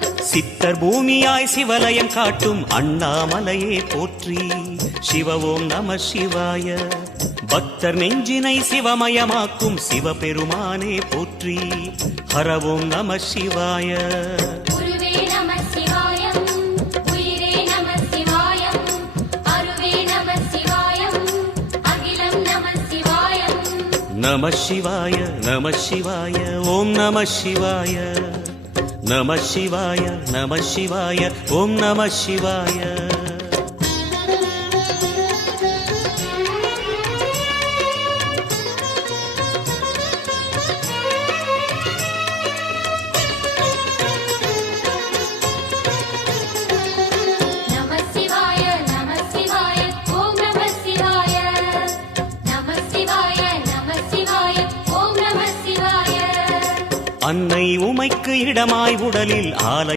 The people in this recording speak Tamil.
சித்தர் பூமியாய் சிவலயம் காட்டும் அண்ணாமலையே போற்றி. சிவ ஓம் நம சிவாய. பக்தர் நெஞ்சினை சிவமயமாக்கும் சிவபெருமானே போற்றி. ஹர ஓம் நம சிவாய. நம சிவாய நம சிவாய ஓம் நம சிவாய. நம சிவாய நம சிவாய ஓம் நம சிவாய. அன்னை உமைக்கு இடமாய் உடலில் ஆலை